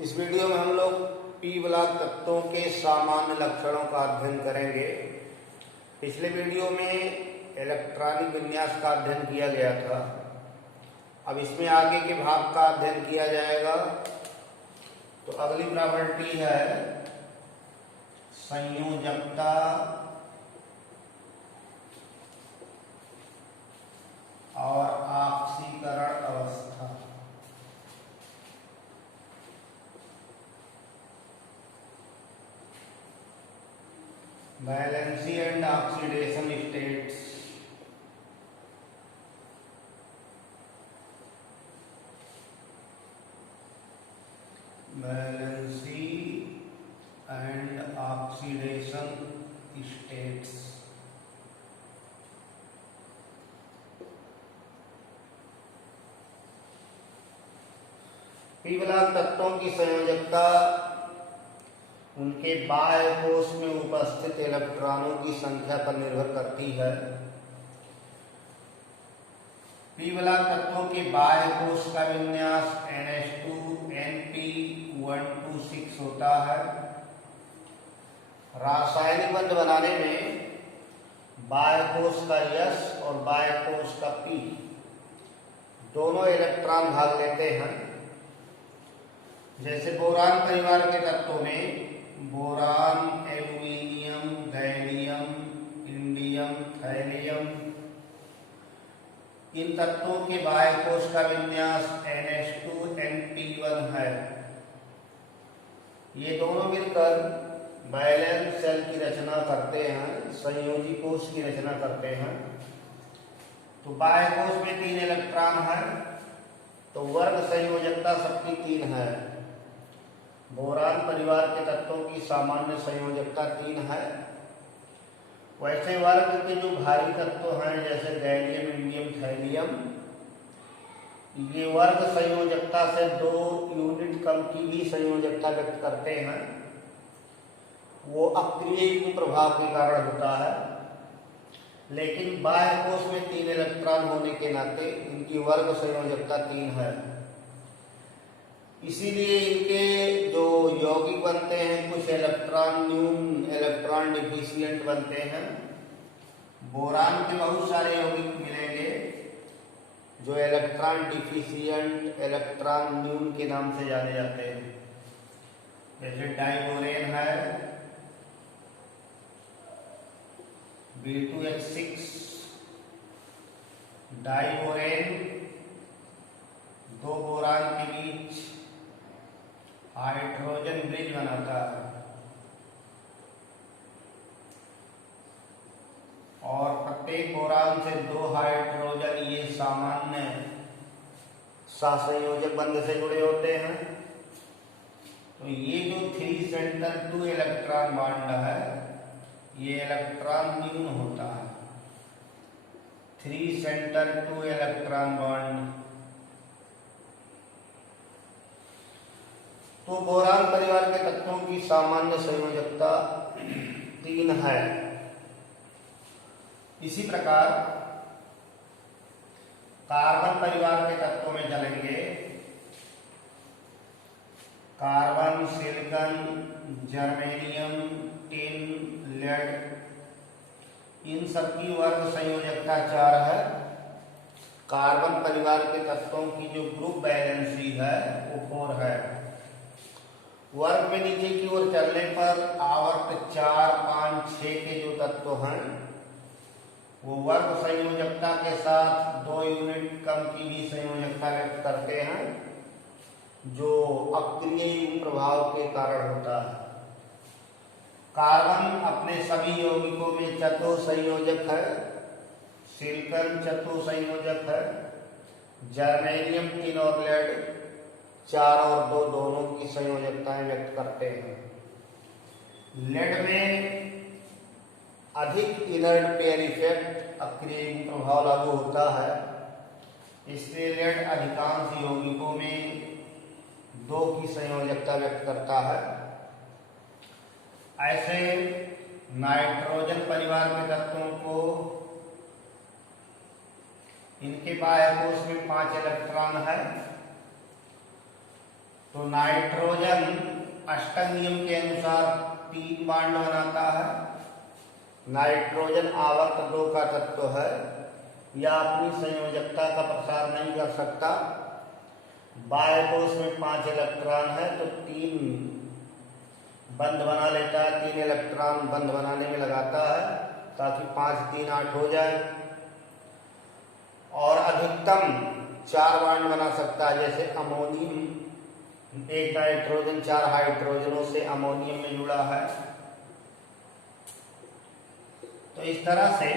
इस वीडियो में हम लोग पी ब्लॉक तत्वों के सामान्य लक्षणों का अध्ययन करेंगे। पिछले वीडियो में इलेक्ट्रॉनिक विन्यास का अध्ययन किया गया था। अब इसमें आगे के भाग का अध्ययन किया जाएगा। तो अगली प्रॉपर्टी है संयोजकता और ऑक्सीकरण अवस्था। Valency and oxidation states. Valency and oxidation states. P block तत्वों की संयोजकता उनके बाह्य कोश में उपस्थित इलेक्ट्रॉनों की संख्या पर निर्भर करती है। पी ब्लॉक तत्वों के बाह्य कोश का विन्यास NH2NP126 होता है। रासायनिक बंध बनाने में बाह्य कोश का S और बाह्य कोश का P दोनों इलेक्ट्रॉन भाग लेते हैं। जैसे बोरान परिवार के तत्वों में boron, aluminium, gallium, indium, thallium, इन तत्वों के बाह्य कोश का विन्यास NH2NP1 है। ये दोनों मिलकर वैलेंस शेल की रचना करते हैं, संयोजी कोश की रचना करते हैं। तो बाह्य कोश में 3 इलेक्ट्रॉन है, तो वर्ग संयोजकता सबकी 3 है। बोरान परिवार के तत्वों की सामान्य संयोजकता 3 है। वैसे वर्ग के जो भारी तत्व हैं जैसे गैलियम, इंडियम, थैलियम, ये वर्ग संयोजकता से 2 यूनिट कम की भी संयोजकता व्यक्त करते हैं। वो अक्रिय प्रभाव के कारण होता है। लेकिन बाह्य कोश में 3 इलेक्ट्रॉन होने के नाते इनकी वर्ग संयोजकता 3 है। इसीलिए इनके जो यौगिक बनते हैं कुछ इलेक्ट्रॉन न्यून, इलेक्ट्रॉन डिफिशिएंट बनते हैं। बोरान के बहुत सारे यौगिक मिलेंगे जो इलेक्ट्रॉन डिफिशिएंट, इलेक्ट्रॉन न्यून के नाम से जाने जाते हैं। जैसे डाइबोरेन है, B2H6। डाइबोरेन 2 बोरान के बीच हाइड्रोजन ब्रिज बनाता है और प्रत्येक बोरान से 2 हाइड्रोजन ये सामान्य सहसंयोजक बंध से जुड़े होते हैं। तो ये जो 3 सेंटर 2 इलेक्ट्रॉन बॉन्ड है ये इलेक्ट्रॉन न्यून होता है। 3 सेंटर 2 इलेक्ट्रॉन बॉन्ड। तो बोरान परिवार के तत्वों की सामान्य संयोजकता 3 है। इसी प्रकार कार्बन परिवार के तत्वों में चलेंगे। Carbon, silicon, germanium, tin, lead, इन सबकी वर्ग संयोजकता 4 है। कार्बन परिवार के तत्वों की जो ग्रुप वैलेंसी है वो 4 है। वर्ग में नीचे की ओर चलने पर आवर्त 4, 5, 6 के जो तत्व हैं वो वर्ग संयोजकता के साथ 2 यूनिट कम की भी संयोजकता व्यक्त करते हैं जो अक्रिय प्रभाव के कारण होता है। कार्बन अपने सभी यौगिकों में चतुः संयोजक है। सिलिकॉन चतुः संयोजक है। जर्मेनियम, टिन और लेड 4 और 2 दोनों की संयोजकताएं व्यक्त करते हैं। लेड में अधिक इनर्ट पेयर इफेक्ट, अक्रिय प्रभाव लागू होता है। इसलिए लेड अधिकांश यौगिकों में 2 की संयोजकता व्यक्त करता है। ऐसे नाइट्रोजन परिवार के तत्वों को इनके बाह्य कोश में 5 इलेक्ट्रॉन है। तो नाइट्रोजन अष्टक नियम के अनुसार 3 बांड बनाता है। नाइट्रोजन आवर्त 2 का तत्व है, यह अपनी संयोजकता का प्रसार नहीं कर सकता। बाह्य कोश में 5 इलेक्ट्रॉन है तो 3 बंध बना लेता है, 3 इलेक्ट्रॉन बंध बनाने में लगाता है ताकि 5 3 8 हो जाए। और अधिकतम 4 बांड बना सकता है, जैसे अमोनियम, एक नाइट्रोजन 4 हाइड्रोजनों से अमोनियम में जुड़ा है। तो इस तरह से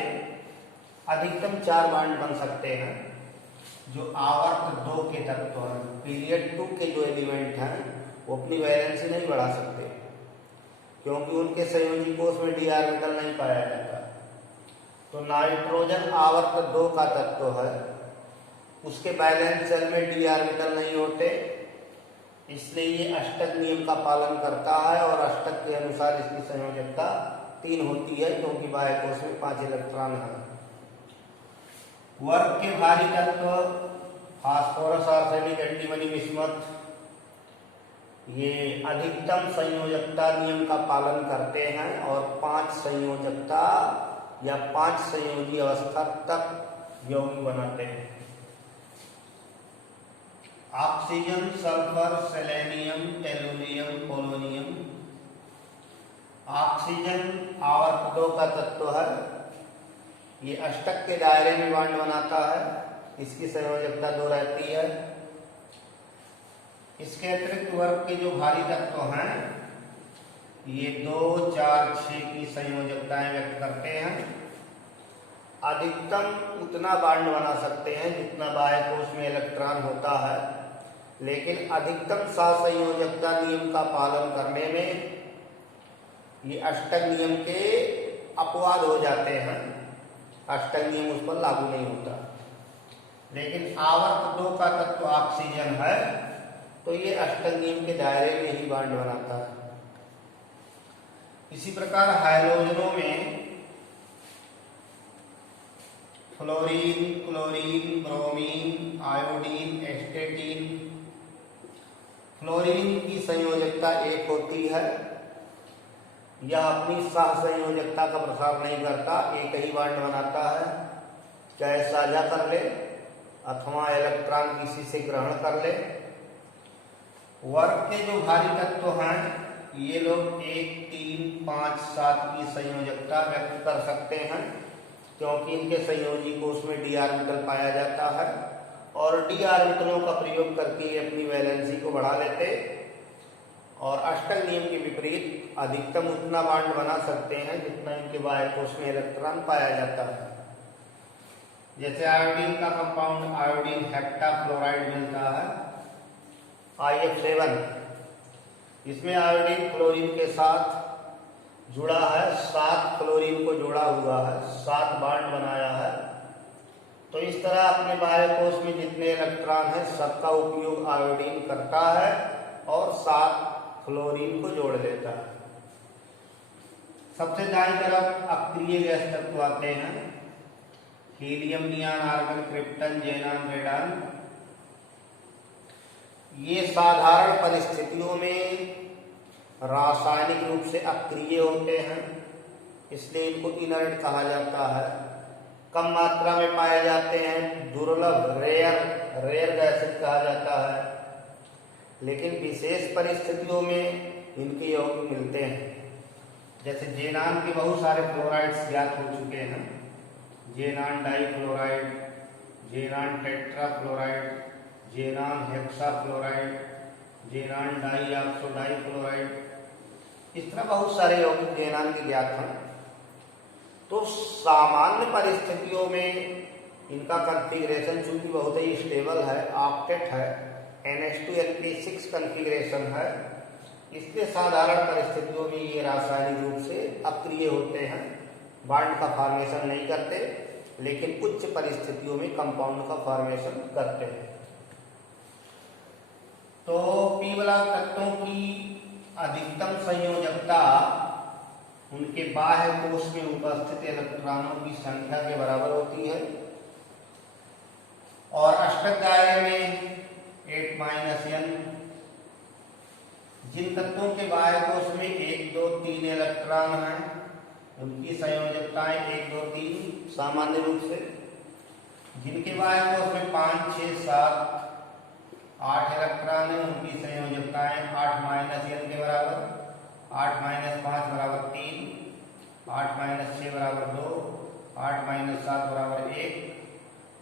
अधिकतम 4 बांड बन सकते हैं जो आवर्त 2 के तत्व हैं। पीरियड 2 के जो एलिमेंट हैं वो अपनी वैलेंसी नहीं बढ़ा सकते क्योंकि उनके संयोजी कोश में डी ऑर्बिटल नहीं पाया जाता। तो नाइट्रोजन आवर्त 2 का तत्व है, उसके वैलेंस शेल में डी ऑर्बिटल नहीं होते, इसलिए ये अष्टक नियम का पालन करता है और अष्टक के अनुसार इसकी संयोजकता 3 होती है क्योंकि बाह्य कोश में 5 इलेक्ट्रॉन है। वर्ग के भारी तत्व फास्फोरस, आर्सेनिक, एंटीमनी, बिस्मथ, ये अधिकतम संयोजकता नियम का पालन करते हैं और 5 संयोजकता या 5 संयोजी अवस्था तक यौगिक बनाते हैं। Oxygen, sulphur, selenium, tellurium, polonium. Oxygen आवर्त 2 का तत्व है, ये अष्टक के दायरे में बांड बनाता है, इसकी संयोजकता 2 रहती है। इसके अतिरिक्त वर्ग के जो भारी तत्व हैं ये 2 4 6 की संयोजकताएं व्यक्त करते हैं। अधिकतम उतना बांड बना सकते हैं जितना बाह्य कोश में इलेक्ट्रॉन होता है, लेकिन अधिकतम सहसंयोजकता नियम का पालन करने में ये अष्टक नियम के अपवाद हो जाते हैं। अष्टक नियम उस पर लागू नहीं होता। लेकिन आवर्त 2 का तत्व ऑक्सीजन है तो ये अष्टक नियम के दायरे में ही बांड बनाता है। इसी प्रकार हाइड्रोजनों में fluorine, chlorine, bromine, iodine, एस्टेटीन। Fluorine की संयोजकता 1 होती है, यह अपनी सहसंयोजकता का प्रसार नहीं करता, एक ही बांड बनाता है, चाहे साझा कर ले अथवा इलेक्ट्रॉन किसी से ग्रहण कर ले। वर्ग के जो भारी तत्व हैं ये लोग 1 3 5 7 की संयोजकता व्यक्त कर सकते हैं क्योंकि इनके संयोजी कोश में डी ऑर्बिटल पाया जाता है और डी ऑर्बिटलों का प्रयोग करके ये अपनी वैलेंसी को बढ़ा लेते और अष्टक नियम के विपरीत अधिकतम उतना बांड बना सकते हैं जितना इनके बाह्य कोश में इलेक्ट्रॉन पाया जाता है। जैसे आयोडीन का कंपाउंड आयोडीन हेक्टाफ्लोराइड मिलता है IF7, इसमें आयोडीन क्लोरीन के साथ जुड़ा है, 7 क्लोरीन को जोड़ा हुआ है, 7 बांड बनाया है। तो इस तरह अपने बाह्य कोश में जितने इलेक्ट्रॉन हैं सबका उपयोग आयोडीन करता है और 7 क्लोरीन को जोड़ लेता है। सबसे दाईं तरफ अक्रिय गैस तत्व आते हैं, helium, neon, argon, krypton, xenon, radon. ये साधारण परिस्थितियों में रासायनिक रूप से अक्रिय होते हैं, इसलिए इनको इनर्ट कहा जाता है। कम मात्रा में पाए जाते हैं, दुर्लभ, रेयर गैसेज कहा जाता है, लेकिन विशेष परिस्थितियों में इनके यौगिक मिलते हैं। जैसे ज़ेनान के बहुत सारे फ्लोराइड्स ज्ञात हो चुके हैं, ज़ेनान डाइफ्लोराइड, ज़ेनान टेट्राफ्लोराइड, ज़ेनान हेक्साफ्लोराइड, ज़ेनान डाइऑक्सो डाइफ्लोराइड, इस तरह बहुत सारे यौगिक ज़ेनान के ज्ञात हैं। तो सामान्य परिस्थितियों में इनका कॉन्फ़िगरेशन चूंकि बहुत ही स्टेबल है, ऑक्टेट है, NH2NP6 कॉन्फ़िगरेशन है, इसलिए साधारण परिस्थितियों में ये रासायनिक रूप से अक्रिय होते हैं, बांड का फॉर्मेशन नहीं करते, लेकिन उच्च परिस्थितियों में कंपाउंड का फॉर्मेशन करते हैं। तो पी ब्लॉक तत्वों की अधिकतम संयोजकता उनके बाह्य कोश में उपस्थित इलेक्ट्रॉनों की संख्या के बराबर होती है और अष्टक दायरे में 8 - n जिन तत्वों के बाह्य कोश में 1 2 3 इलेक्ट्रॉन हैं उनकी संयोजकताएं 1 2 3 सामान्य रूप से। जिनके बाह्य कोश में 5 6 7 8 इलेक्ट्रॉन है उनकी संयोजकताएं 8 माइनस n के बराबर, 8 माइनस 5 बराबर 3, 8 माइनस 6 बराबर 2, 8 माइनस 7 बराबर 1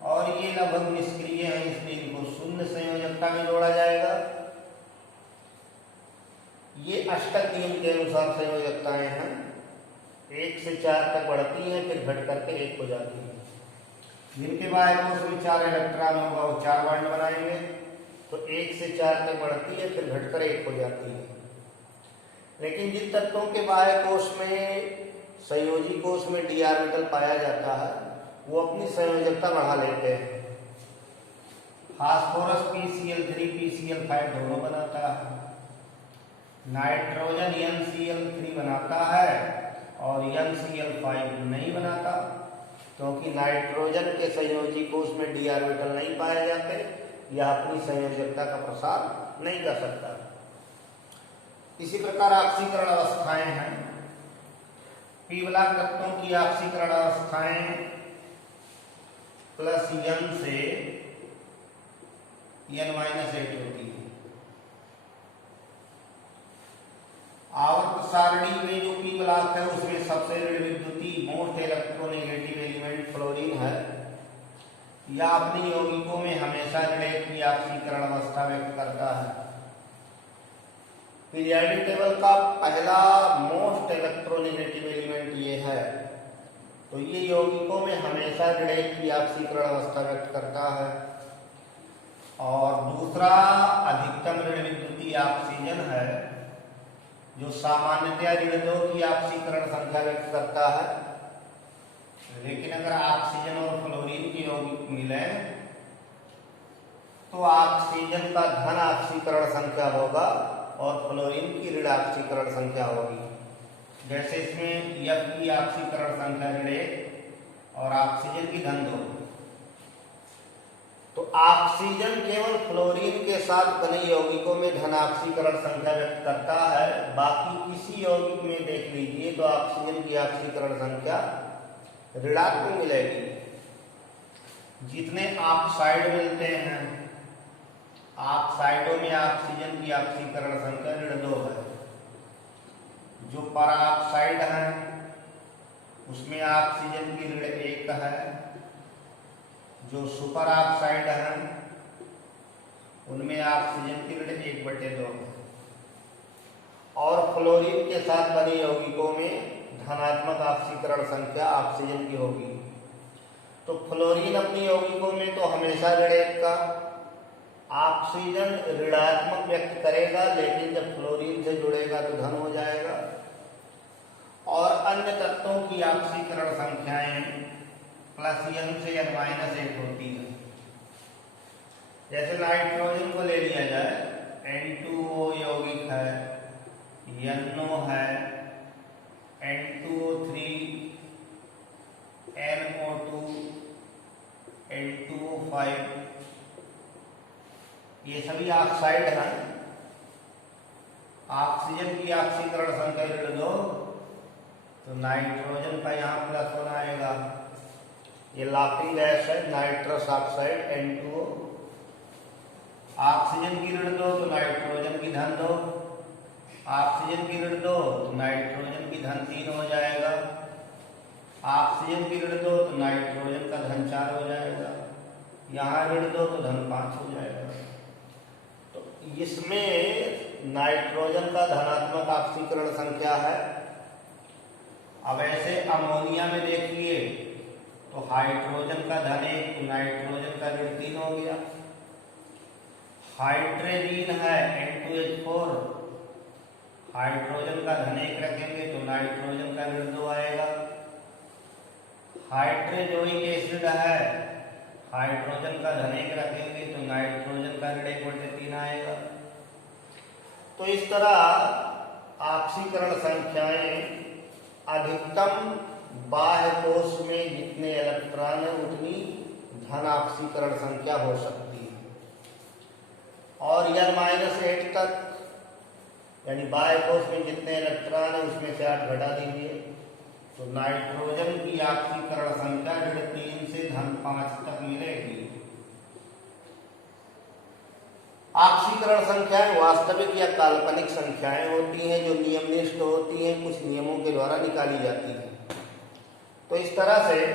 और ये लगभग निष्क्रिय है इसलिए इनको शून्य संयोजकता में जोड़ा जाएगा। ये अष्टक नियम के अनुसार संयोजकताएं हैं, 1 से 4 तक बढ़ती हैं फिर घट करके 1 हो जाती है। जिनके बाह्य कोश में 4 इलेक्ट्रॉन होगा वो 4 बॉन्ड बनाएंगे तो 1 से 4 तक बढ़ती है फिर घटकर 1 हो जाती है। लेकिन जिन तत्वों के बाह्य कोश में संयोजी कोश में d ऑर्बिटल पाया जाता है वो अपनी संयोजकता बढ़ा लेते हैं। फास्फोरस PCl3 PCl5 दोनों बनाता है, नाइट्रोजन NCl3 बनाता है और NCl5 नहीं बनाता क्योंकि नाइट्रोजन के संयोजी कोश में d ऑर्बिटल नहीं पाए जाते, यह अपनी संयोजकता का प्रसार नहीं कर सकता। इसी प्रकार ऑक्सीकरण अवस्थाएं हैं। पी ब्लॉक तत्वों की ऑक्सीकरण अवस्थाएं प्लस n से n-8 होती है। आवर्त सारणी में जो पी ब्लॉक है उसमें सबसे ऋण विद्युती मोस्ट इलेक्ट्रोनेगेटिव एलिमेंट फ्लोरीन है। यह अपने यौगिकों में हमेशा ऋण की ऑक्सीकरण अवस्था व्यक्त करता है। पीरियोडिक टेबल का पहला मोस्ट इलेक्ट्रोनेगेटिव एलिमेंट ये है, तो ये यौगिकों में हमेशा ऋण की ऑक्सीकरण अवस्था व्यक्त करता है। और दूसरा अधिकतम ऋण विद्युती ऑक्सीजन है जो सामान्यतया ऋण 2 की ऑक्सीकरण संख्या व्यक्त करता है। लेकिन अगर ऑक्सीजन और फ्लोरीन के यौगिक मिले तो ऑक्सीजन का धन ऑक्सीकरण संख्या होगा और फ्लोरीन की ऋण ऑक्सीकरण संख्या होगी। जैसे इसमें F की ऑक्सीकरण संख्या ऋण 1 और ऑक्सीजन की धन 2। तो ऑक्सीजन केवल फ्लोरीन के साथ बने यौगिकों में धन ऑक्सीकरण संख्या व्यक्त करता है, बाकी किसी यौगिक में देख लीजिए तो ऑक्सीजन की ऑक्सीकरण संख्या ऋणात्मक मिलेगी। जितने ऑक्साइड मिलते हैं ऑक्साइडों में ऑक्सीजन की ऑक्सीकरण संख्या ऋण 2 है। जो पराऑक्साइड है उसमें ऑक्सीजन की ऋण 1 है। जो सुपर ऑक्साइड है उनमें ऑक्सीजन की ऋण 1/2 है। और फ्लोरीन के साथ बने यौगिकों में धनात्मक ऑक्सीकरण संख्या ऑक्सीजन की होगी। तो फ्लोरीन अपनी यौगिकों में तो हमेशा ऋण 1 का, ऑक्सीजन ऋणात्मक व्यक्त करेगा लेकिन जब फ्लोरीन से जुड़ेगा तो धन हो जाएगा। और अन्य तत्वों की ऑक्सीकरण संख्याएं प्लस n से n-1 होती है। जैसे नाइट्रोजन को ले लिया जाए, N2O यौगिक है, NO है, N2O3, NO2, N2O5, ये सभी ऑक्साइड हैं। ऑक्सीजन की ऑक्सीकरण संख्या ऋण 2 तो नाइट्रोजन का यहाँ प्लस होना आएगा। ये लाफिंग गैस है नाइट्रस ऑक्साइड N2O। ऑक्सीजन की ऋण 2 तो नाइट्रोजन की धन 2, ऑक्सीजन की ऋण 2 तो नाइट्रोजन की धन 3 हो जाएगा, ऑक्सीजन की ऋण 2 तो नाइट्रोजन का धन 4 हो जाएगा, यहाँ ऋण 2 तो धन 5 हो जाएगा। तो इसमें नाइट्रोजन का धनात्मक ऑक्सीकरण संख्या है। अब ऐसे अमोनिया में देखिए तो हाइड्रोजन का धन 1 नाइट्रोजन का ऋण 3 हो गया। हाइड्रोजीन है N2H4, हाइड्रोजन का धन 1 रखेंगे तो नाइट्रोजन का ऋण 2 आएगा। हाइड्रोजोइक एसिड है, हाइड्रोजन का धन 1 रखेंगे तो नाइट्रोजन का ऋण 1/3 आएगा। तो इस तरह ऑक्सीकरण संख्याएं अधिकतम बाह्य कोश में जितने इलेक्ट्रॉन है उतनी धन ऑक्सीकरण संख्या हो सकती है। और n-8 तक यानी बाह्य कोश में जितने इलेक्ट्रॉन है उसमें से 8 घटा दीजिए, तो नाइट्रोजन की ऑक्सीकरण संख्या 3 से -5 तक मिलेगी। ऑक्सीकरण संख्याएं वास्तविक या काल्पनिक संख्याएं होती हैं जो नियमनिष्ठ होती हैं, कुछ नियमों के द्वारा निकाली जाती हैं। तो इस तरह से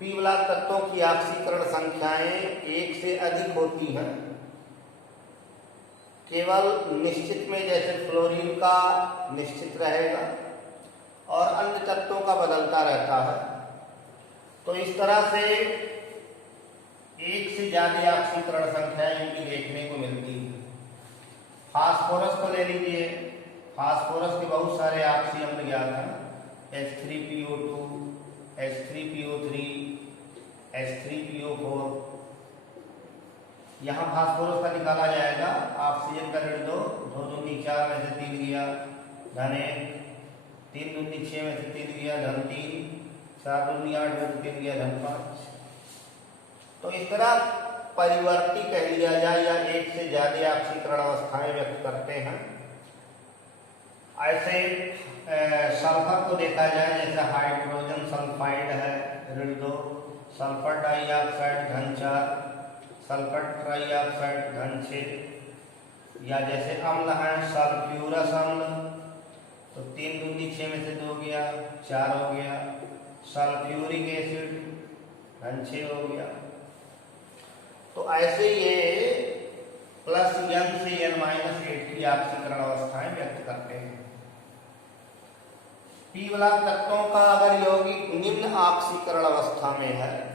पी ब्लॉक तत्वों की ऑक्सीकरण संख्याएं 1 से अधिक होती हैं, केवल निश्चित में, जैसे फ्लोरीन का निश्चित रहेगा और अन्य तत्वों का बदलता रहता है। तो इस तरह से 1 से ज्यादा ऑक्सीकरण संख्याएं इनकी देखने को मिलती है। फास्फोरस को ले लीजिए, फास्फोरस के बहुत सारे ऑक्सी अम्ल ज्ञात हैं, H3PO2, H3PO3, H3PO4। यहाँ फास्फोरस का निकाला जाएगा, ऑक्सीजन का ऋण 2, 2 दूनी 4 में से 3 गया, धन 1, 3 दूनी 6 में से 3 गया, धन 3, 4 दूनी 8 में से 3 गया, धन 5। तो इस तरह परिवर्ती कह लिया जाए या 1 से ज्यादा ऑक्सीकरण अवस्थाएं व्यक्त करते हैं। ऐसे सल्फर को देखा जाए, जैसे हाइड्रोजन सल्फाइड है ऋण 2, सल्फर डाइऑक्साइड धन 4, सल्फर ट्राइऑक्साइड धन 6, या जैसे अम्ल है सल्फ्यूरस अम्ल, तो 3 दूनी 6 में से 2 गया, 4 हो गया, सल्फ्यूरिक एसिड धन 6 हो गया। तो ऐसे ये +n से n-8 की ऑक्सीकरण अवस्थाएं व्यक्त करते हैं। पी ब्लॉक तत्वों का अगर यौगिक निम्न ऑक्सीकरण अवस्था में है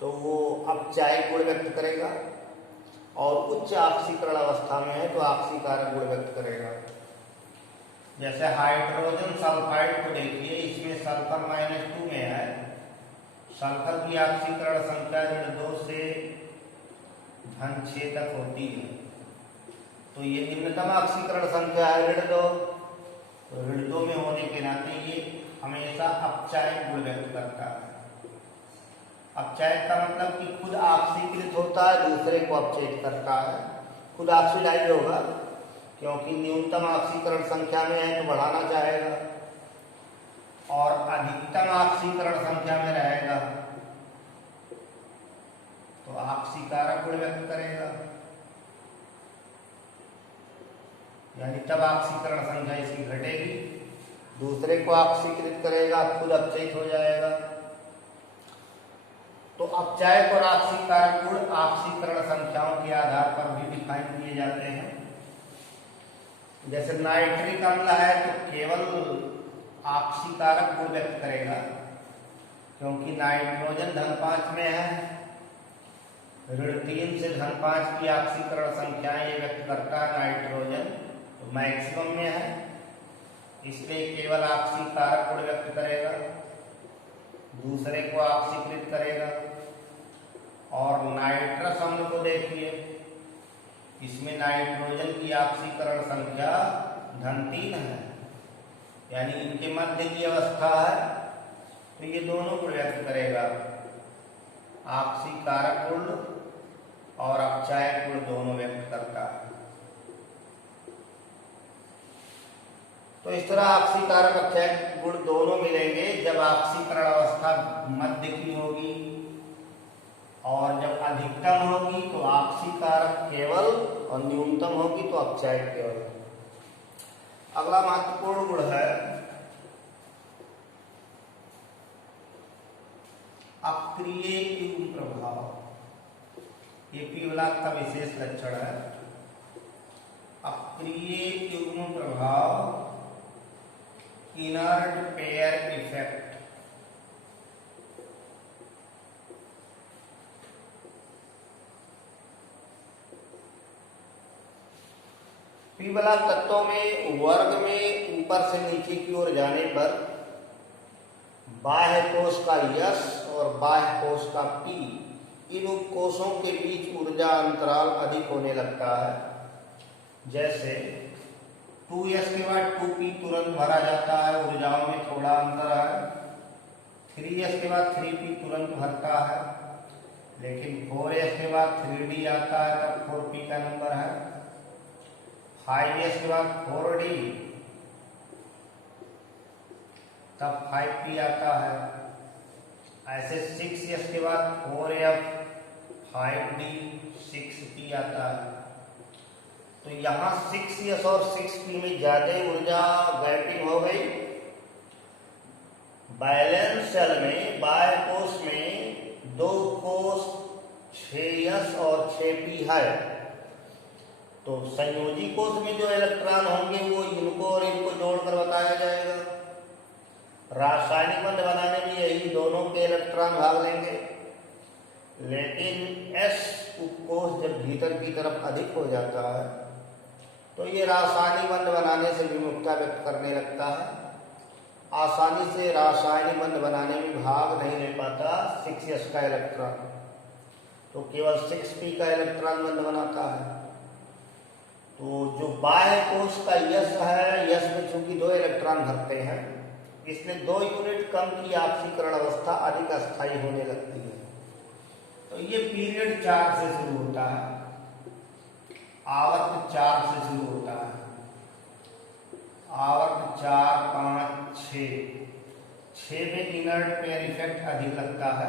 तो वो अपचायक गुण व्यक्त करेगा, और उच्च ऑक्सीकरण अवस्था में है तो ऑक्सीकारक गुण व्यक्त करेगा। जैसे हाइड्रोजन सल्फाइड को देखिए, इसमें सल्फर -2 में है, सल्फर की ऑक्सीकरण संख्या ऋण 2 से धन 6 तक होती है, तो ये निम्नतम ऑक्सीकरण संख्या है ऋण 2। तो ऋण 2 में होने के नाते ये हमेशा अपचायक गुण व्यक्त करता है। अपचायक का मतलब कि खुद ऑक्सीकृत होता है, दूसरे को अपचयित करता है। खुद ऑक्सीडाइज होगा क्योंकि न्यूनतम ऑक्सीकरण संख्या में है तो बढ़ाना चाहेगा, और अधिकतम ऑक्सीकरण संख्या में रहेगा तो ऑक्सीकारक गुण व्यक्त करेगा, यानी तब ऑक्सीकरण संख्या इसकी घटेगी, दूसरे को ऑक्सीकृत करेगा, खुद अपचयित हो जाएगा। तो अपचायक और ऑक्सीकारक गुण ऑक्सीकरण संख्याओं के आधार पर भी डिफाइन किए जाते हैं। जैसे नाइट्रिक अम्ल है तो केवल ऑक्सीकारक गुण व्यक्त करेगा, क्योंकि नाइट्रोजन धन 5 में है, ऋण 3 से धन 5 की ऑक्सीकरण संख्याएं ये व्यक्त करता है नाइट्रोजन, तो मैक्सिमम में है, इसलिए केवल ऑक्सीकारक गुण व्यक्त करेगा, दूसरे को ऑक्सीकृत करेगा। और नाइट्रस अम्ल को देखिए, इसमें नाइट्रोजन की ऑक्सीकरण संख्या धन 3 है, यानी इनके मध्य की अवस्था है, तो ये दोनों गुण व्यक्त करेगा, ऑक्सीकारक गुण और अपचायक गुण दोनों व्यक्त करता है। तो इस तरह ऑक्सीकारक अपचायक गुण दोनों मिलेंगे जब ऑक्सीकरण अवस्था मध्य की होगी, और जब अधिकतम होगी तो ऑक्सीकारक केवल, और न्यूनतम होगी तो अपचायक केवल। अगला महत्वपूर्ण गुण है अक्रिय युग्म प्रभाव। ये पी ब्लॉक का विशेष लक्षण है, अक्रिय युग्म प्रभाव, inert pair effect. P block तत्वों में वर्ग में ऊपर से नीचे की ओर जाने पर बाह्य कोश का यस और बाह्य कोश का पी, इन उपकोशों के बीच ऊर्जा अंतराल अधिक होने लगता है। जैसे 2s के बाद 2p तुरंत भरा जाता है, ऊर्जाओं में थोड़ा अंतर है। 3s के बाद 3p तुरंत भरता है, लेकिन 4s के बाद 3d आता है, तब 4p का नंबर है। 5s के बाद 4d, तब 5p आता है। ऐसे 6s के बाद 4f, 5d, 6p आता है। तो यहाँ 6s और 6p में ज्यादा ऊर्जा गैपिंग हो गई। बैलेंस सेल में बाह्य कोश में 2 कोश 6s और 6p है। तो संयोजी कोश में जो इलेक्ट्रॉन होंगे वो इनको और इनको जोड़कर बताया जाएगा। रासायनिक बंध बनाने में यही दोनों के इलेक्ट्रॉन भाग लेंगे। लेकिन S उपकोश जब भीतर की तरफ अधिक हो जाता है तो ये रासायनिक बंध बनाने से विमुखता व्यक्त करने लगता है। आसानी से रासायनिक बंध बनाने में भाग नहीं ले पाता 6s का इलेक्ट्रॉन, तो केवल 6p का इलेक्ट्रॉन बंध बनाता है। तो जो बाह्य कोश का यस है, यस में चूंकि 2 इलेक्ट्रॉन भरते हैं, इसमें 2 यूनिट कम की ऑक्सीकरण अवस्था अधिक अस्थायी होने लगती है। तो ये पीरियड 4 से शुरू होता है, आवर्त 4 से शुरू होता है। आवर्त 4, 5, 6 में इनर्ट पेयर इफेक्ट अधिक लगता है।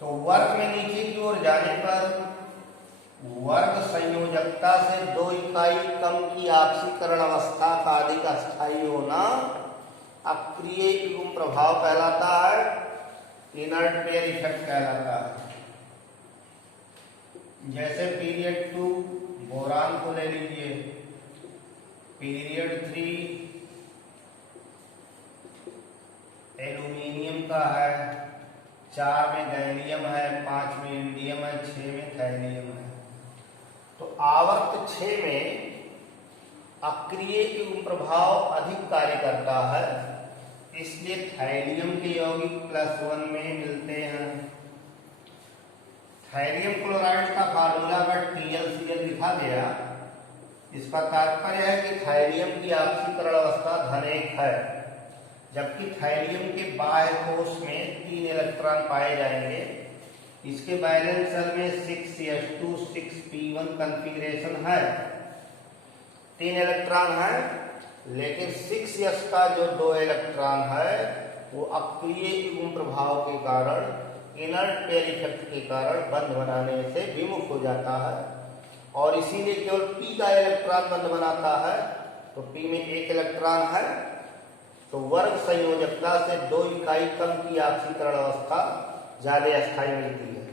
तो वर्ग में नीचे की ओर जाने पर वर्ग संयोजकता से 2 इकाई कम की ऑक्सीकरण अवस्था का अधिक अस्थायी होना अक्रिय एवं प्रभाव कहलाता है, इनर्ट पेयर इफेक्ट कहलाता है। जैसे पीरियड 2 बोरान को ले लीजिए, पीरियड 3 एल्यूमिनियम का है, 4 में गैलियम है, 5 में इंडियम है, 6 में थैलियम है। तो आवर्त 6 में अक्रिय एवं प्रभाव अधिक कार्य करता है, इसलिए थैलियम के यौगिक +1 में मिलते हैं। थैलियम क्लोराइड का फार्मूला अगर TlCl लिखा गया, इसका तात्पर्य है कि थैलियम की ऑक्सीकरण अवस्था धन1 है, जबकि थैलियम के बाह्य कोश में 3 इलेक्ट्रॉन पाए जाएंगे। इसके बैलेंस सेल में 6s2 6p1 कॉन्फ़िगरेशन है, 3 इलेक्ट्रॉन है, लेकिन 6s का जो 2 इलेक्ट्रॉन है वो अक्रिय एवं प्रभाव के कारण, इनर्ट पेयर इफेक्ट के कारण बंध बनाने से विमुख हो जाता है और इसीलिए केवल p का इलेक्ट्रॉन बंध बनाता है। तो p में 1 इलेक्ट्रॉन है, तो वर्ग संयोजकता से 2 इकाई कम की ऑक्सीकरण अवस्था ज्यादा अस्थायी मिलती है।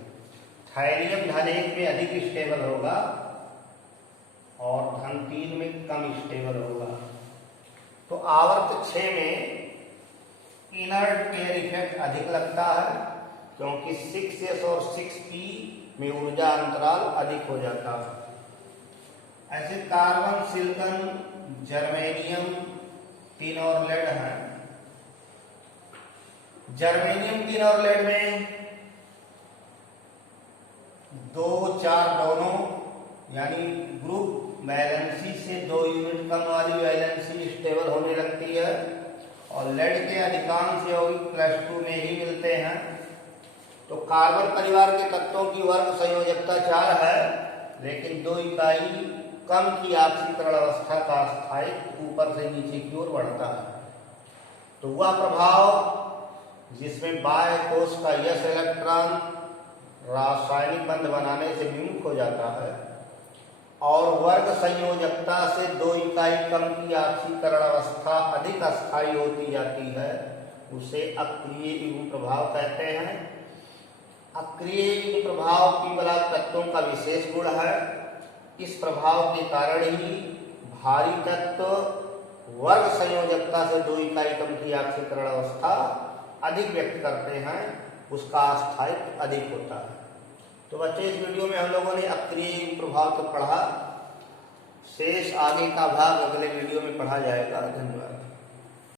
थैलियम धन1 में अधिक स्टेबल होगा और धन3 में कम स्टेबल होगा। तो आवर्त 6 में इनर्ट पेयर इफेक्ट अधिक लगता है, क्योंकि 6s और 6p में ऊर्जा अंतराल अधिक हो जाता है। ऐसे कार्बन, सिलिकॉन, जर्मेनियम, टिन और लेड है। जर्मेनियम, टिन और लेड में 2, 4 दोनों यानी ग्रुप वैलेंसी से 2 यूनिट कम वाली वैलेंसी स्टेबल होने लगती है और लेड के अधिकांश यौगिक +2 में ही मिलते हैं। तो कार्बन परिवार के तत्वों की वर्ग संयोजकता 4 है, लेकिन 2 इकाई कम की ऑक्सीकरण अवस्था का स्थायित्व ऊपर से नीचे की ओर बढ़ता है। तो वह प्रभाव जिसमें बाह्य कोश का यस इलेक्ट्रॉन रासायनिक बंध बनाने से विमुख हो जाता है और वर्ग संयोजकता से 2 इकाई कम की ऑक्सीकरण अवस्था अधिक अस्थायी होती जाती है, उसे अक्रिय एवं प्रभाव कहते हैं। अक्रिय प्रभाव पीवला तत्वों का विशेष गुण है। इस प्रभाव के कारण ही भारी तत्व वर्ग संयोजकता से 2 इकाई कम की ऑक्सीकरण अवस्था अधिक व्यक्त करते हैं, उसका स्थायित्व अधिक होता है। तो बच्चों, इस वीडियो में हम लोगों ने अक्रिय प्रभाव को पढ़ा। शेष आगे का भाग अगले वीडियो में पढ़ा जाएगा। धन्यवाद।